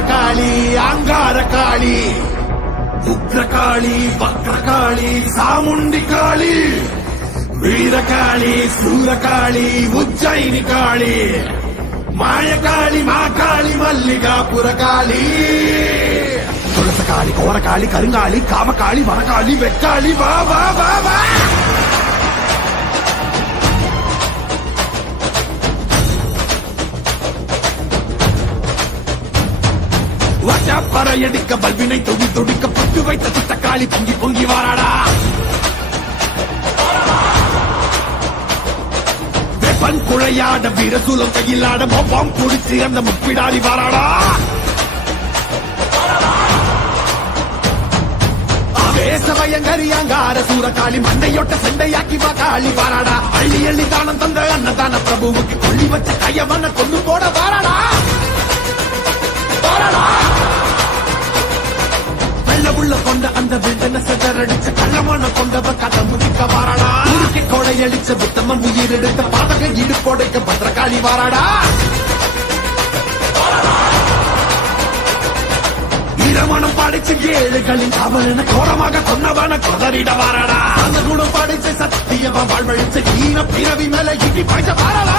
பத்ரகாளி அங்காரகாளி உக்ரகாளி வக்ரகாளி சாமுண்டி காளி வீரகாளி சூரகாளி உஜ்ஜயினி காளி மாயகாளி மாகாளி மல்லிகாபுர காளி துளசகாளி கோரகாளி கருங்காளி காமகாளி வனகாளி வெக்காளி வா வா வா வா பறையடிக்க பல்வினை தொடி தொடிக்க புட்டு வைத்த சித்தக்காளி பொங்கி பொங்கி வாராடா வெப்பன் குழையாட வீரசூலம் கையிலாட மொப்பம் குடிச்சு அந்த முப்பிடாடி வாராடா ஆவேசவயங்கரியாங்கார சூரகாளி மண்டையொட்ட செண்டையாக்கி வாக்காளி வாராடா அள்ளி அள்ளி தானம் தந்த அன்னதான பிரபுவுக்கு கொள்ளி வச்ச கையவன கொண்டு போட வாராடா உள்ள கொண்ட அந்த வில்டன செதறடிச்ச கள்ளமான கொண்டவ கதை முதிக்க வாராடா உருக்கி கொடையடிச்ச புத்தமன் உயிர் எடுத்த பாதக இடுப்போடைக்க பத்ரகாளி வாராடா இரமணம் பாடிச்ச ஏழுகளின் காவலன கோரமாக கொன்னவன கொதறிட வாராடா அந்த குணம் பாடிச்ச சத்தியவ வாழ்வழிச்ச ஈன பிறவி மேல இடி பாய்ச்ச வாராடா